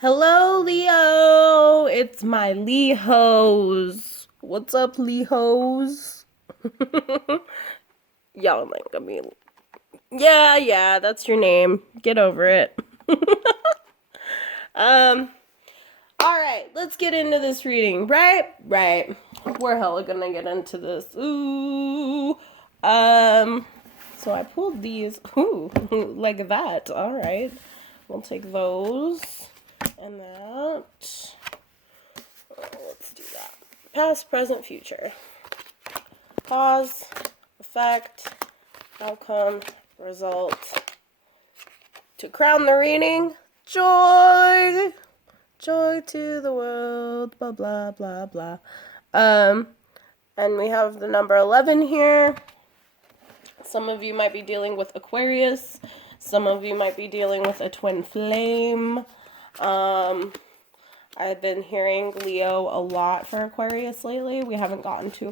Hello, Leo. It's my Leos. What's up, Leos? Y'all like me. Yeah, that's your name. Get over it. um, alright, let's get into this reading. Right. We're hella gonna get into this. Ooh. So I pulled these. Ooh, like that. Alright. We'll take those. And that. Let's do that. Past, present, future. Cause, effect, outcome, result. To crown the reading, joy. Joy to the world, blah, blah, blah, blah. And we have the number 11 here. Some of you might be dealing with Aquarius. Some of you might be dealing with a twin flame. I've been hearing Leo a lot for Aquarius lately. We haven't gotten to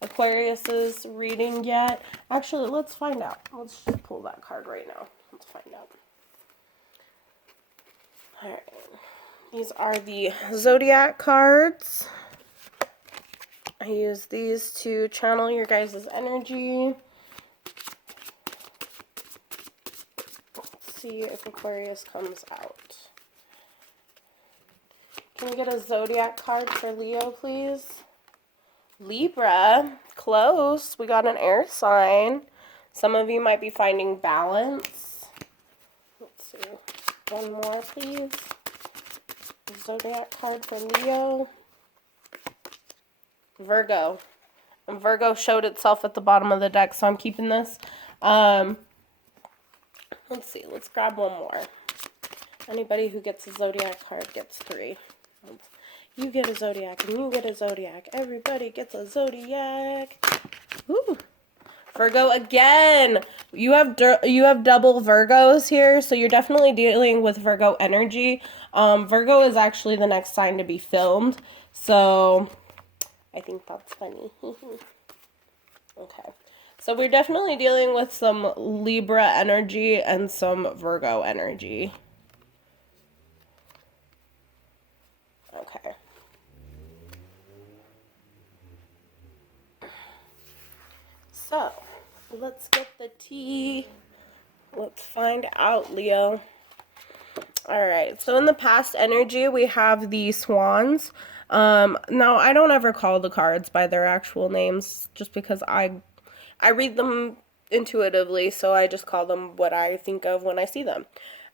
Aquarius's reading yet. Actually, let's find out. Let's just pull that card right now. Let's find out. Alright. These are the Zodiac cards. I use these to channel your guys' energy. Let's see if Aquarius comes out. Can we get a Zodiac card for Leo, please? Libra. Close. We got an air sign. Some of you might be finding balance. Let's see. One more, please. Zodiac card for Leo. Virgo. And Virgo showed itself at the bottom of the deck, so I'm keeping this. Let's see. Let's grab one more. Anybody who gets a Zodiac card gets 3. You get a Zodiac, and you get a Zodiac. Everybody gets a Zodiac. Woo. Virgo again. You have double Virgos here, so you're definitely dealing with Virgo energy. Virgo is actually the next sign to be filmed, so I think that's funny. Okay. So we're definitely dealing with some Libra energy and some Virgo energy. Okay. So, let's get the tea. Let's find out, Leo. Alright, so in the past energy, we have the swans. Now, I don't ever call the cards by their actual names, just because I read them intuitively, so I just call them what I think of when I see them.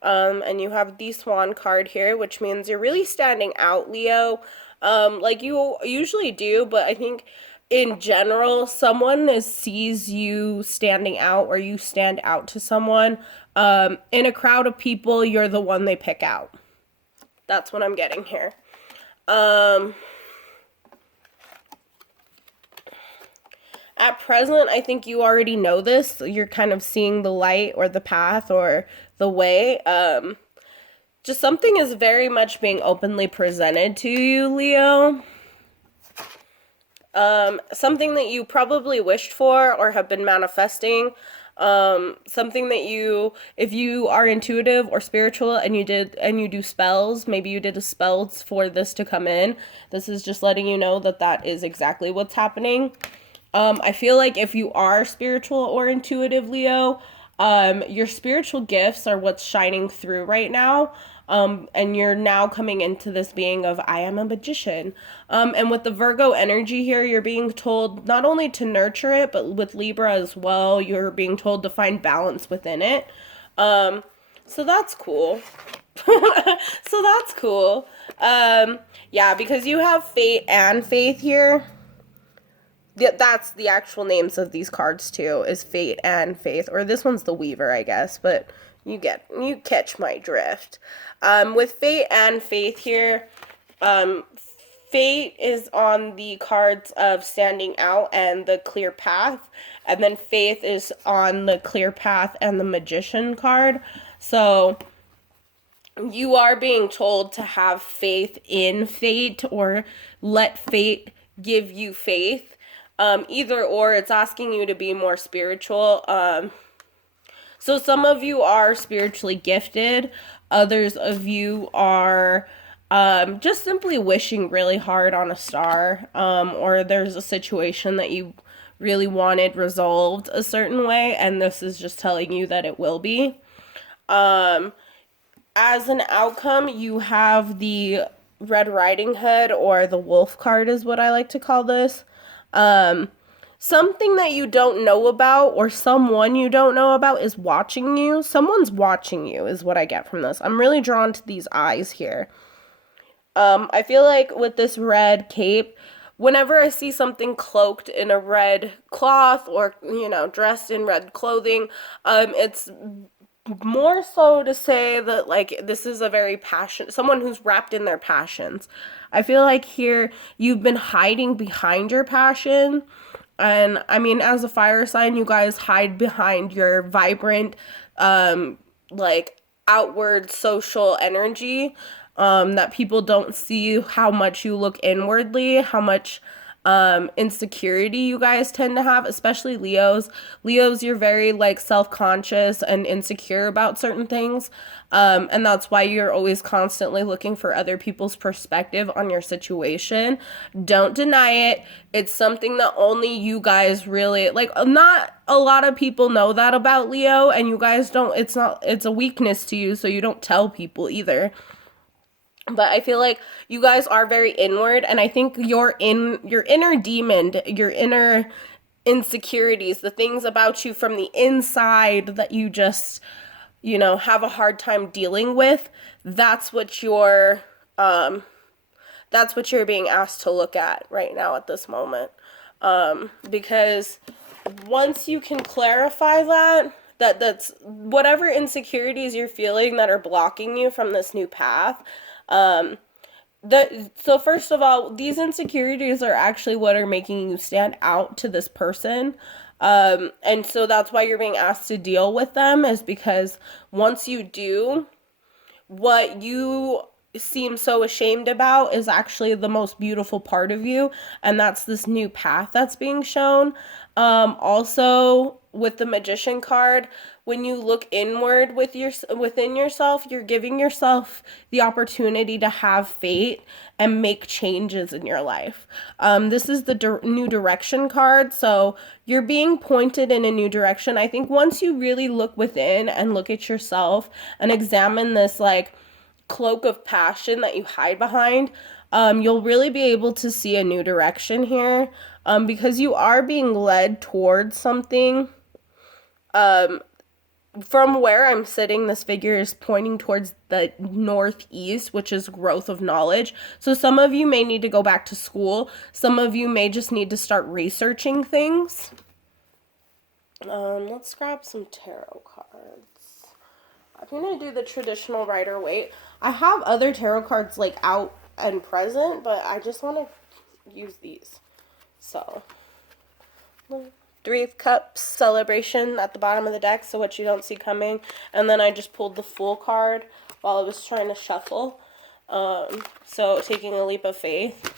And you have the swan card here, which means you're really standing out, Leo. Like you usually do, but I think in general, someone sees you standing out, or you stand out to someone. In a crowd of people, you're the one they pick out. That's what I'm getting here. At present, I think you already know this. You're kind of seeing the light or the path or the way. Just something is very much being openly presented to you, Leo. Something that you probably wished for or have been manifesting. Something that if you are intuitive or spiritual and you do spells, maybe you did a spells for this to come in. This is just letting you know that is exactly what's happening. I feel like if you are spiritual or intuitive, Leo, your spiritual gifts are what's shining through right now. And you're now coming into this being of, I am a magician. And with the Virgo energy here, you're being told not only to nurture it, but with Libra as well, you're being told to find balance within it. So that's cool. So that's cool. Yeah, because you have fate and faith here. That's the actual names of these cards too, is Fate and Faith. Or this one's the Weaver, I guess, but you catch my drift. With Fate and Faith here, Fate is on the cards of standing out and the clear path, and then Faith is on the clear path and the Magician card. So you are being told to have faith in fate, or let fate give you faith. Either or, it's asking you to be more spiritual. So some of you are spiritually gifted. Others of you are just simply wishing really hard on a star, or there's a situation that you really wanted resolved a certain way, and this is just telling you that it will be. As an outcome, you have the Red Riding Hood, or the Wolf card is what I like to call this. Something that you don't know about, or someone you don't know about, is watching you. Someone's watching you is what I get from this. I'm really drawn to these eyes here. I feel like with this red cape, whenever I see something cloaked in a red cloth, or, dressed in red clothing, it's more so to say that, like, this is a very someone who's wrapped in their passions. I feel like here you've been hiding behind your passion. And I mean, as a fire sign, you guys hide behind your vibrant, like, outward social energy, that people don't see how much you look inwardly, how much insecurity you guys tend to have, especially Leos. Leos, you're very, like, self-conscious and insecure about certain things. And that's why you're always constantly looking for other people's perspective on your situation. Don't deny it. It's something that only you guys really, like, not a lot of people know that about Leo, and you guys don't, it's a weakness to you, so you don't tell people either. But I feel like you guys are very inward, and I think your inner demon, your inner insecurities, the things about you from the inside that you just, have a hard time dealing with, that's what you're being asked to look at right now at this moment. Because once you can clarify that's whatever insecurities you're feeling that are blocking you from this new path. So first of all, these insecurities are actually what are making you stand out to this person. And so that's why you're being asked to deal with them, is because once you do, what you seem so ashamed about is actually the most beautiful part of you, and that's this new path that's being shown. Also, with the Magician card, when you look inward within yourself, you're giving yourself the opportunity to have fate and make changes in your life. This is the new direction card, so you're being pointed in a new direction. I think once you really look within and look at yourself and examine this, like, cloak of passion that you hide behind, you'll really be able to see a new direction here, because you are being led towards something. From where I'm sitting, this figure is pointing towards the northeast, which is growth of knowledge. So some of you may need to go back to school. Some of you may just need to start researching things. Let's grab some tarot cards. I'm going to do the traditional Rider-Waite. I have other tarot cards, like, out and present, but I just want to use these. So, Three of Cups, celebration at the bottom of the deck, so what you don't see coming. And then I just pulled the Fool card while I was trying to shuffle. So, taking a leap of faith.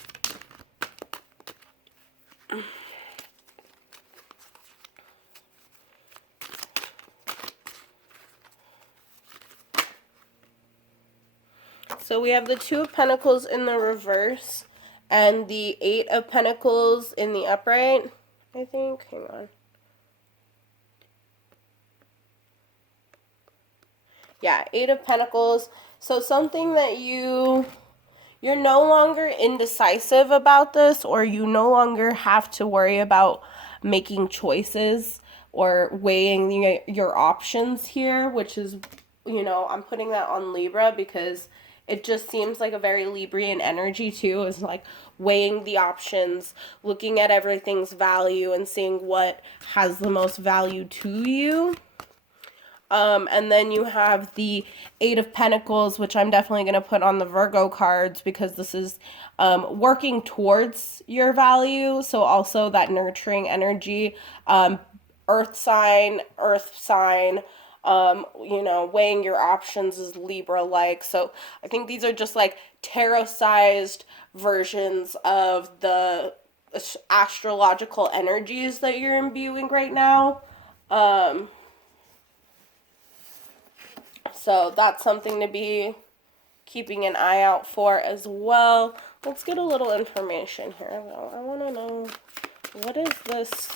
So we have the Two of Pentacles in the reverse and the Eight of Pentacles in the upright, I think. Hang on. Yeah, Eight of Pentacles. So something that you're no longer indecisive about this, or you no longer have to worry about making choices or weighing your options here, which is, I'm putting that on Libra because it just seems like a very Librian energy too, is like weighing the options, looking at everything's value and seeing what has the most value to you. And then you have the Eight of Pentacles, which I'm definitely going to put on the Virgo cards because this is working towards your value. So also that nurturing energy, earth sign, weighing your options is Libra-like. So I think these are just like tarot-sized versions of the astrological energies that you're imbuing right now. So that's something to be keeping an eye out for as well. Let's get a little information here. I want to know, what is this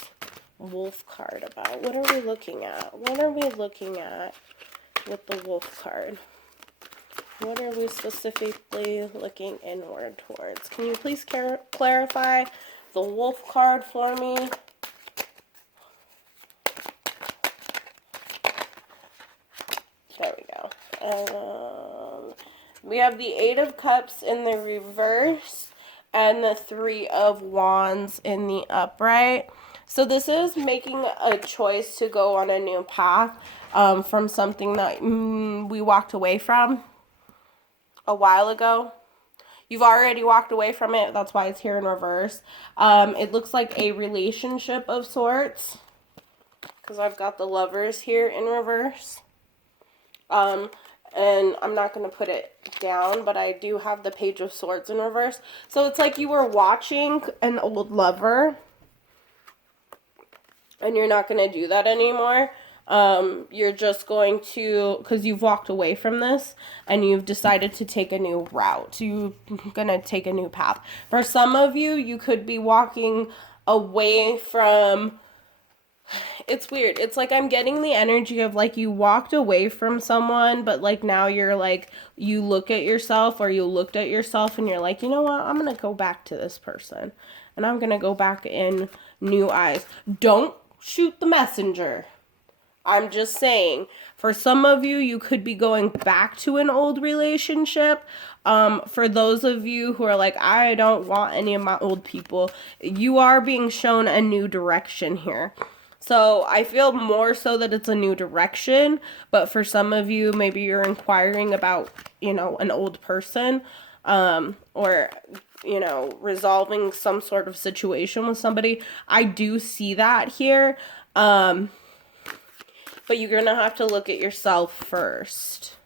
wolf card about? What are we looking at? What are we looking at with the wolf card? What are we specifically looking inward towards? Can you please clarify the wolf card for me? There we go. We have the Eight of Cups in the reverse and the Three of Wands in the upright. So this is making a choice to go on a new path from something that we walked away from a while ago. You've already walked away from it. That's why it's here in reverse. It looks like a relationship of sorts, because I've got the Lovers here in reverse. And I'm not going to put it down, but I do have the Page of Swords in reverse. So it's like you were watching an old lover, and you're not going to do that anymore. You're just going to, because you've walked away from this, and you've decided to take a new route. You're going to take a new path. For some of you, you could be walking away from... It's weird. It's like I'm getting the energy of like you walked away from someone, but like now you're like, you look at yourself, or you looked at yourself and you're like, you know what? I'm going to go back to this person, and I'm going to go back in new eyes. Don't shoot the messenger. I'm just saying, for some of you, you could be going back to an old relationship. For those of you who are like, I don't want any of my old people, you are being shown a new direction here. So I feel more so that it's a new direction, but for some of you, maybe you're inquiring about, you know, an old person, or, you know, resolving some sort of situation with somebody. I do see that here, but you're going to have to look at yourself first.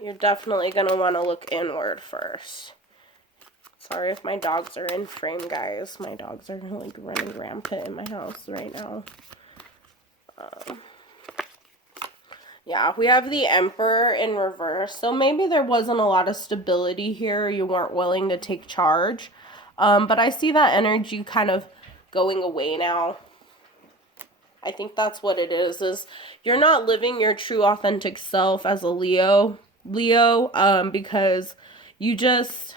You're definitely going to want to look inward first. Sorry if my dogs are in frame, guys. My dogs are like running rampant in my house right now. Yeah, we have the Emperor in reverse. So maybe there wasn't a lot of stability here. You weren't willing to take charge. But I see that energy kind of going away now. I think that's what it is you're not living your true authentic self as a Leo, because you just...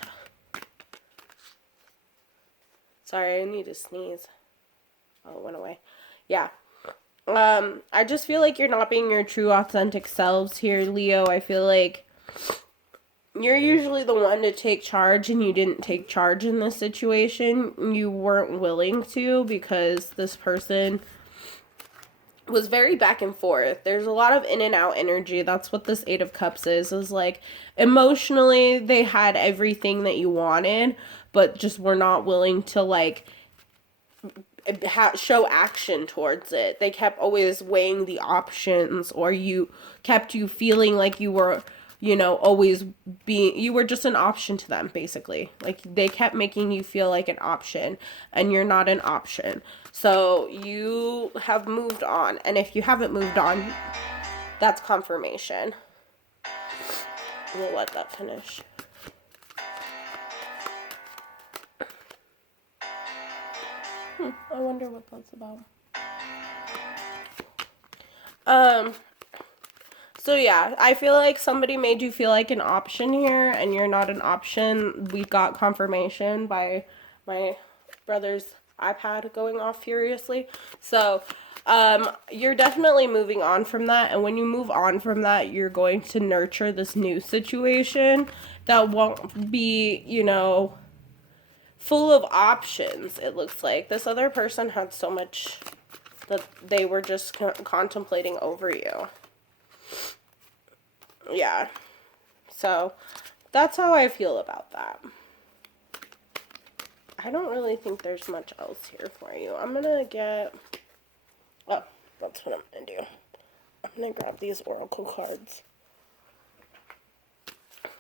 Sorry, I need to sneeze. Oh, it went away. Yeah. I just feel like you're not being your true authentic selves here, Leo. I feel like you're usually the one to take charge, and you didn't take charge in this situation. You weren't willing to, because this person was very back and forth. There's a lot of in and out energy. That's what this Eight of Cups is like emotionally they had everything that you wanted, but just were not willing to like show action towards it. They kept always weighing the options, or you feeling like you were, you know, always you were just an option to them, basically. Like they kept making you feel like an option, and you're not an option. So you have moved on, and if you haven't moved on, that's confirmation. We'll let that finish. I wonder what that's about. So yeah, I feel like somebody made you feel like an option here, and you're not an option. We got confirmation by my brother's iPad going off furiously. So, you're definitely moving on from that, and when you move on from that, you're going to nurture this new situation that won't be, you know, full of options. It looks like this other person had so much that they were just contemplating over you. Yeah. So that's how I feel about that. I don't really think there's much else here for you. I'm gonna get... Oh, that's what I'm gonna do. I'm gonna grab these oracle cards.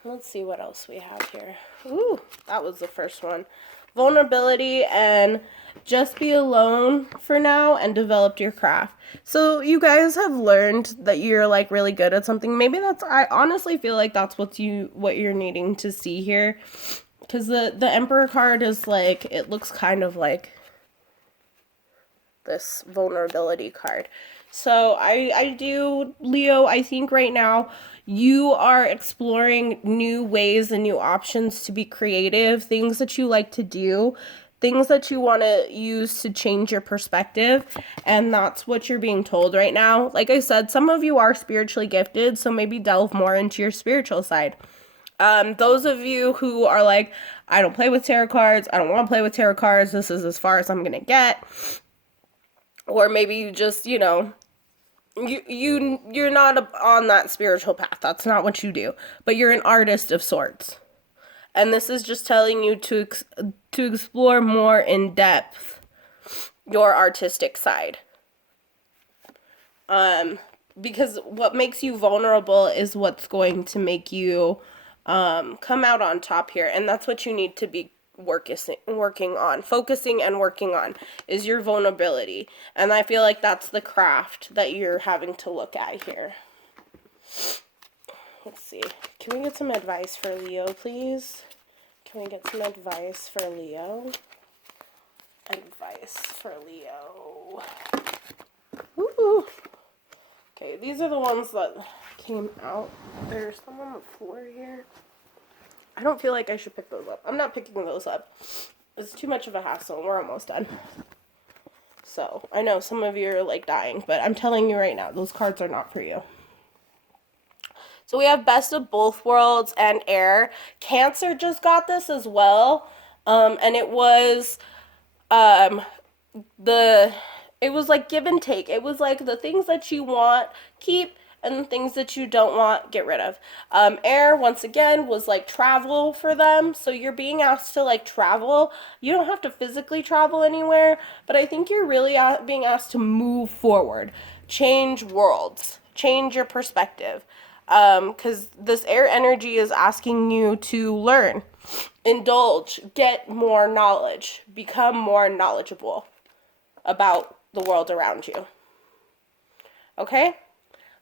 Let's see what else we have here. Ooh, that was the first one. Vulnerability and just be alone for now and develop your craft. So you guys have learned that you're like really good at something. Maybe that's, I honestly feel like that's what you're needing to see here. Because the Emperor card is like, it looks kind of like this vulnerability card. So I do, Leo, I think right now you are exploring new ways and new options to be creative, things that you like to do, things that you want to use to change your perspective, and that's what you're being told right now. Like I said, some of you are spiritually gifted, so maybe delve more into your spiritual side. Those of you who are like, I don't play with tarot cards, I don't want to play with tarot cards, this is as far as I'm gonna get, or maybe you just, you know, you're not on that spiritual path. That's not what you do. But you're an artist of sorts. And this is just telling you to explore more in depth your artistic side. Because what makes you vulnerable is what's going to make you come out on top here. And that's what you need to be working on, focusing and working on, is your vulnerability. And I feel like that's the craft that you're having to look at here. Let's see. Can we get some advice for Leo, please? Can we get some advice for Leo? Advice for Leo. Ooh. Okay, these are the ones that came out. There's some on the floor here. I don't feel like I should pick those up. I'm not picking those up. It's too much of a hassle. We're almost done. So, I know some of you are like dying, but I'm telling you right now, those cards are not for you. So we have Best of Both Worlds and Air. Cancer just got this as well. And it was it was like give and take. It was like the things that you want, keep, and the things that you don't want, get rid of. Air, once again, was like travel for them. So you're being asked to like travel. You don't have to physically travel anywhere, but I think you're really being asked to move forward, change worlds, change your perspective. Because this air energy is asking you to learn, indulge, get more knowledge, become more knowledgeable about the world around you. Okay?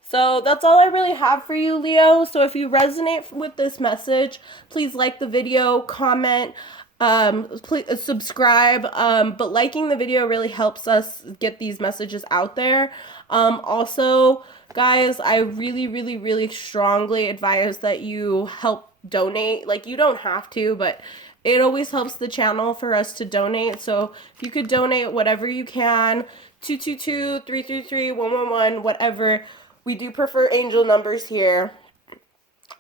So that's all I really have for you, Leo. So if you resonate with this message, please like the video, comment, please subscribe. But liking the video really helps us get these messages out there. Also, guys, I really, really, really strongly advise that you help donate. Like, you don't have to, but it always helps the channel for us to donate. So if you could donate whatever you can, 222-333-111, whatever. We do prefer angel numbers here.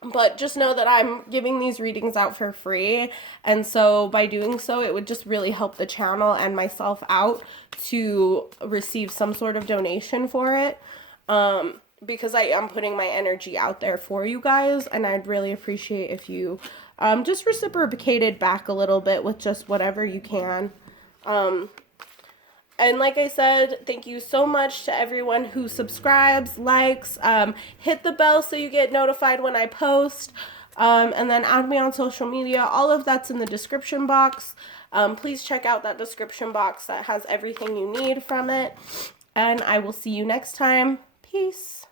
But just know that I'm giving these readings out for free. And so by doing so, it would just really help the channel and myself out to receive some sort of donation for it. Because I am putting my energy out there for you guys. And I'd really appreciate if you just reciprocated back a little bit with just whatever you can. And like I said, thank you so much to everyone who subscribes, likes, hit the bell so you get notified when I post, and then add me on social media. All of that's in the description box. Please check out that description box that has everything you need from it. And I will see you next time. Peace.